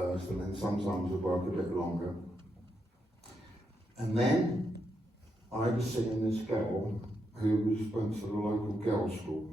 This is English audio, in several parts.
first, and then sometimes would work a bit longer. And then I was seeing this girl who went to the local girls' school.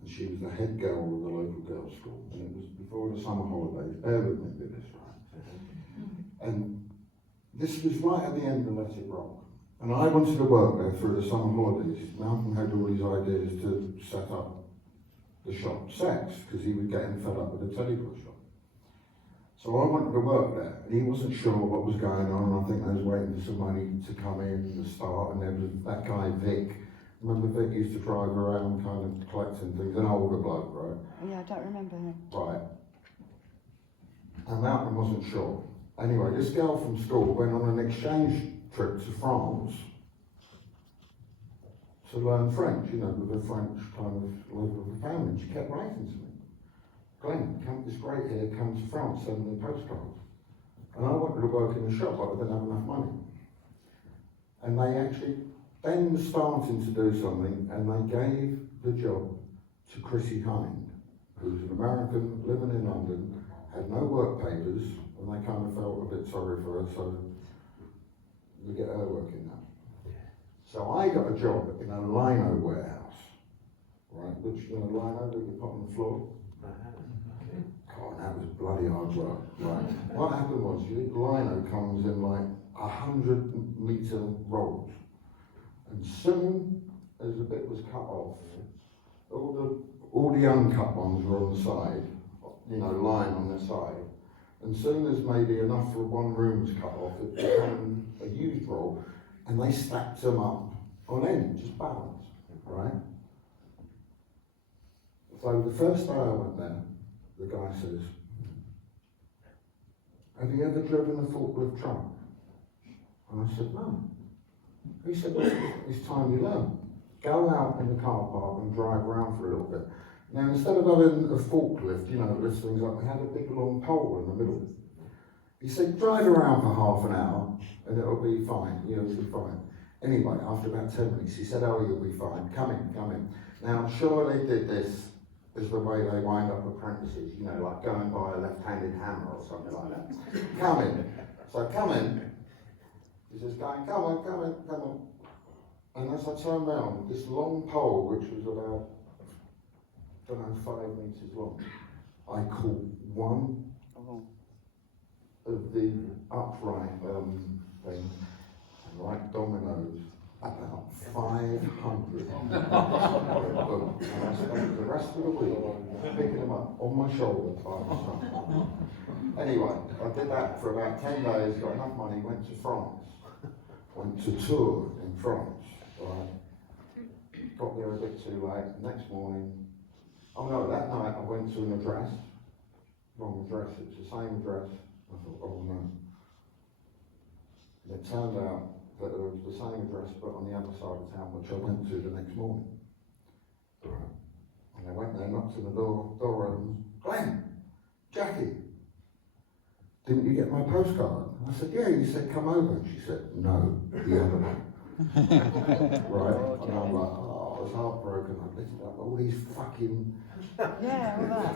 And she was the head girl of the local girls' school. And it was before the summer holidays. Bear with me with this, right? And this was right at the end of Let It Rock. And I wanted to work there through the summer holidays. Malcolm had all these ideas to set up the shop Sex, because he was getting fed up with the television shop. So I wanted to work there, and he wasn't sure what was going on, and I think I was waiting for some money to come in to start, and there was that guy Vic. Remember Vic used to drive around kind of collecting things, an older bloke, right? Yeah, I don't remember him. Right. And Malcolm wasn't sure. Anyway, this girl from school went on an exchange trip to France to learn French, you know, with a French kind of local family. She kept writing to me. Glent, it's great here, come to France, send me postcards. And I wanted to work in the shop, but I didn't have enough money. And they actually then were starting to do something, and they gave the job to Chrissy Hind, who's an American living in London, had no work papers, and they kind of felt a bit sorry for her, so we get her working now. So I got a job in a lino warehouse, right, which, you know, lino that you put on the floor. God, that was bloody hard work, right? What happened was, lino comes in like 100-meter rolls. And soon as the bit was cut off, all the uncut ones were on the side, you know, lying on their side. And soon as maybe enough for one room was cut off, it became a used roll, and they stacked them up on end, just balanced, right? So the first day I went there, the guy says, "Have you ever driven a forklift truck?" And I said, "No." He said, "Well, it's time you learn. Go out in the car park and drive around for a little bit." Now, instead of having a forklift, you know, that lifts things up, we had a big long pole in the middle. He said, "Drive around for half an hour and it'll be fine, you know, it'll be fine." Anyway, after about 10 minutes, he said, "Oh, you'll be fine. Come in, come in." Now, I'm sure they did this as the way they wind up apprentices, you know, like go and buy a left-handed hammer or something like that. Come in. So come in. He says, "Come on, come on, come on." And as I turned round, this long pole, which was about, I don't know, 5 meters long, I caught one of the upright things, and like dominoes, about 500. And I spent the rest of the week picking them up on my shoulder by myself. Anyway, I did that for about 10 days, got enough money, went to France. Went to tour in France, right? Got there a bit too late. Next morning, oh no, that night I went to an address, wrong address, it's the same address. I thought, oh no. And it turned out that it was the same address but on the other side of town, which I went to the next morning. Right. And I went there, knocked on the door opened, "Glent, Jackie, didn't you get my postcard?" I said, "Yeah." You said, "Come over." And she said, "No, the other one." Right? And I'm like, oh, I was heartbroken. I listened up all these fucking Yeah, all that.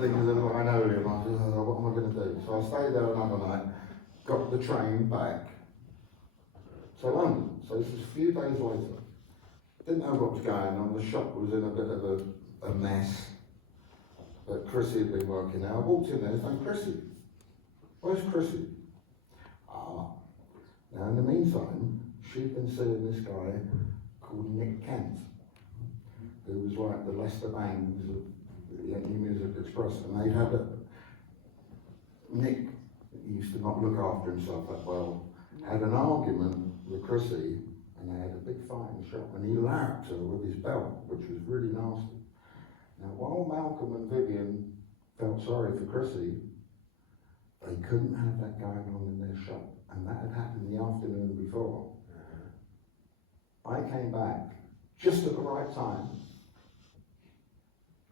things that I know, and I said, "Oh, what am I going to do?" So I stayed there another night, got the train back to London. So this was a few days later. Didn't know what was going on. The shop was in a bit of a mess. But Chrissy had been working there. I walked in there and said, "Chrissy, where's Chrissy?" Now in the meantime, she'd been seeing this guy called Nick Kent, who was like the Leicester Bangs of the Yankee Music Express, and they'd had Nick used to not look after himself that well, had an argument with Chrissy, and they had a big fight in the shop, and he lapped her with his belt, which was really nasty. Now while Malcolm and Vivian felt sorry for Chrissy, they couldn't have that going on in their shop. And that had happened the afternoon before. I came back just at the right time,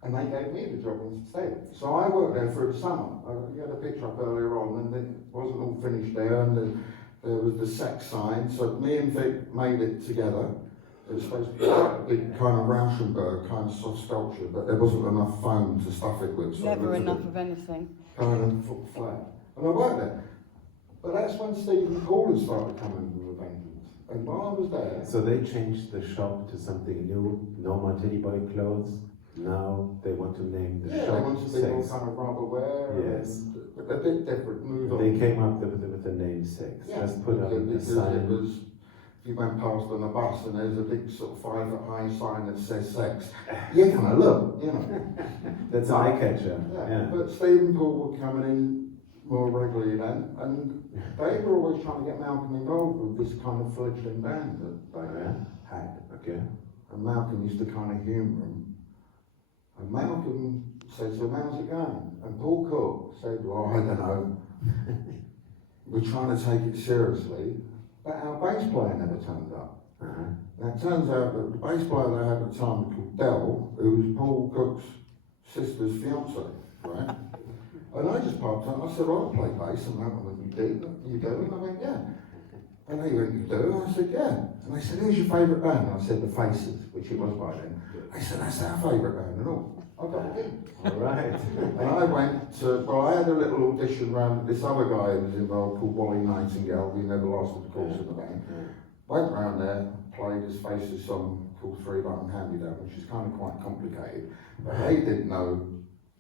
and they gave me the job instead. So I worked there for the summer. You had a picture up earlier on, and it wasn't all finished there, and there was the sex sign. So me and Vic made it together. It was supposed to be a big kind of Rauschenberg kind of soft sculpture, but there wasn't enough foam to stuff it with. So Never it was a enough bit of anything. kind of flat. And I worked there. But that's when Stephen Paul started coming with a vengeance. And while I was there, So they changed the shop to something new, no more teddy boy clothes. Now they want to name the yeah, shop they wanted to be more Sex. kind of rubberware. Yes. And a bit different, move on. They came up with the name Sex. Yeah, Just put up a because it sign. was, you went past on a bus and there's a big sort of 5 foot high sign that says sex. You're gonna look, you know. That's an eye catcher. Yeah. Yeah. But Stephen Paul were coming in more regularly then, and they were always trying to get Malcolm involved with this kind of fledgling band that they had. Okay. And Malcolm used to kind of humour him. And Malcolm said, so how's it going? And Paul Cook said, well, I don't know. We're trying to take it seriously, but our bass player never turned up. Now it turns out that the bass player they had at the time was called Dell, who was Paul Cook's sister's fiance, right? And I just popped up, I said, well, I play bass, and Malcolm went, you do? And I went, yeah. And they went, you do? And I said, yeah. And they said, who's your favourite band? And I said, The Faces, which it was by then. They said, that's our favourite band. And all, I got a gig. All right. And I went to, well, I had a little audition round, this other guy who was involved called Wally Nightingale, who never lasted the course of the band. Went round there, played his Faces song called 3-Button Hand-Me-Down, which is kind of quite complicated. But they didn't know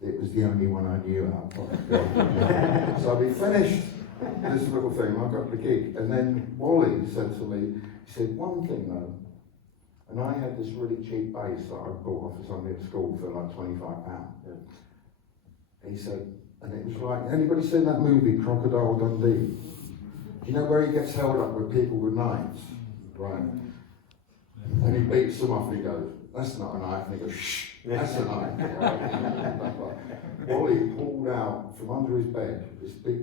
it was the only one I knew out. So we finished this little thing, I got the gig, and then Wally said to me, he said, one thing though, and I had this really cheap bass that I bought off of somebody at school for like £25. He said, and it was like, anybody seen that movie, Crocodile Dundee? Do you know where he gets held up with people with knives, right? And he beats them off and he goes, that's not a knife, and he goes, shh, that's a knife. Right? Wally pulled out from under his bed this big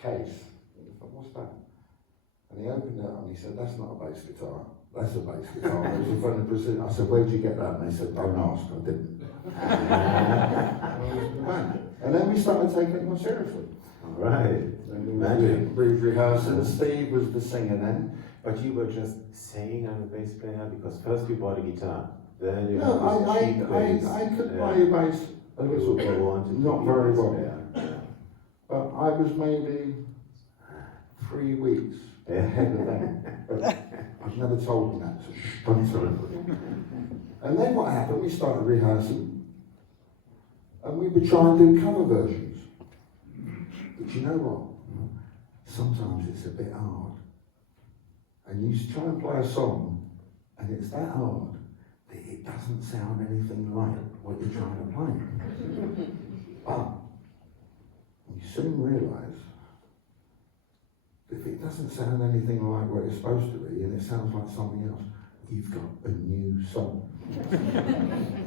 case. I thought, what's that? And he opened it up and he said, that's not a bass guitar, that's a bass guitar. It was in front of the president. I said, where'd you get that? And they said, don't ask, I didn't. And then we started taking it more seriously. All right. And we rehearsed, and Steve was the singer then. But you were just saying I'm a bass player because first you bought a guitar, then you No, had this cheap bass. I could play a bass a little bit, not very well. But I was maybe 3 weeks ahead of them. But I've never told them that, so don't tell anybody. And then what happened, we started rehearsing, and we would try and do cover versions. But you know what? Sometimes it's a bit hard. And you try and play a song, and it's that hard that it doesn't sound anything like what you're trying to play. But you soon realise that if it doesn't sound anything like what it's supposed to be, and it sounds like something else, you've got a new song.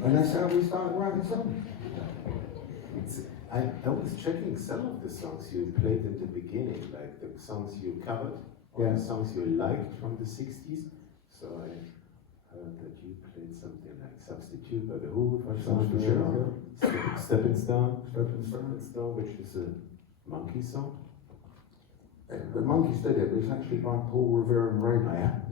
And that's how we started writing songs. I was checking some of the songs you played in the beginning, like the songs you covered, or the songs you liked from the 60s. So I heard that you played something like Substitute by The Who, for example. Stepping Stone, which is a Monkey song. The Monkeys did it, but it's actually by Paul Revere and Ray.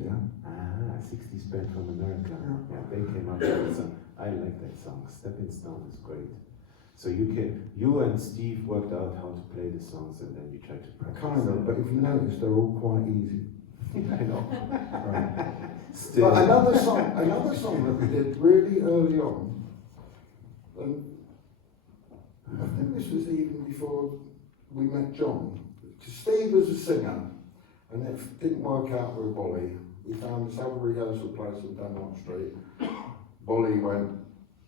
Yeah. Ah, 60s band from America. Yeah, they came up with that song. I like that song. Stepping Stone is great. So you and Steve worked out how to play the songs, and then you tried to practice. Kind of, but if you notice, they're all quite easy. I know. Right. Still. But another song that we did really early on, and I think this was even before we met John, because Steve was a singer, and it didn't work out with Wally. We found this other rehearsal place in Denmark Street. Wally went,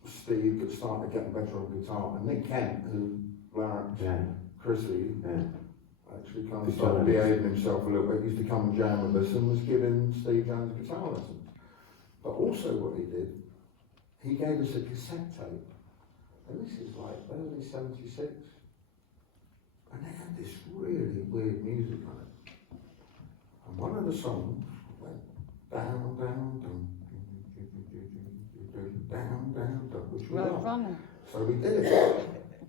Steve started getting better on guitar, and Nick Kent, who learned Chrissy, actually kind of started behaving himself a little bit, used to come and jam with us and was giving Steve Jones guitar lessons. But also what he did, he gave us a cassette tape, and this is like early 76, and they had this really weird music on it. And one of the songs went down, down, down, down, down, down, which we loved. So we did it.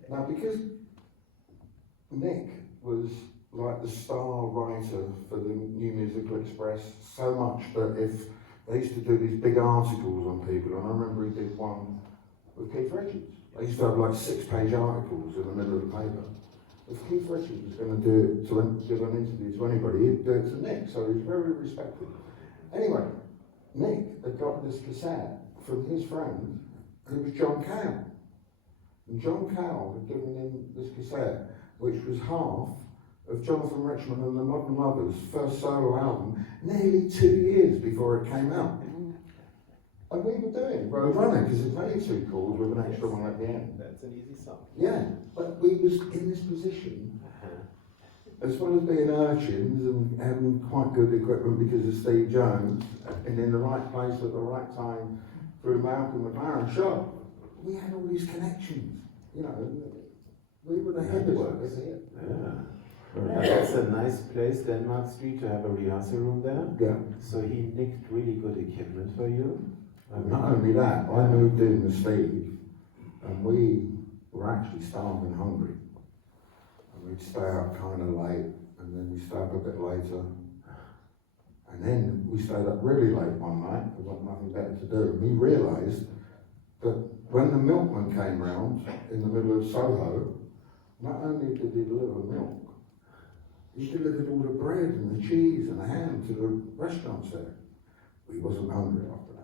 Now because Nick was like the star writer for the New Musical Express, so much that if they used to do these big articles on people, and I remember he did one with Keith Richards. They used to have like 6-page articles in the middle of the paper. If Keith Richards was going to do it, to give an interview to anybody, he'd do it to Nick, so he was very respected. Anyway, Nick had got this cassette from his friend, who was John Cale. And John Cale had given him this cassette, which was half of Jonathan Richman and the Modern Lovers' first solo album, nearly 2 years before it came out. And we were doing Road Runner, because it's only 2 chords with an extra one at the end. That's an easy song. Yeah, but we was in this position, as well as being urchins and having quite good equipment because of Steve Jones, and in the right place at the right time through Malcolm McLaren shop, we had all these connections, you know, we were the head workers here. Yeah. And that's a nice place, Denmark Street, to have a rehearsal room there. Yeah. So he nicked really good equipment for you. Not only that, I moved in with Steve, and we were actually starving hungry. And we'd stay up kind of late, and then we'd stay up a bit later. And then we stayed up really late one night, there wasn't nothing better to do. And we realised that when the milkman came round in the middle of Soho, not only did he deliver milk, he delivered all the bread and the cheese and the ham to the restaurants there. We wasn't hungry after that.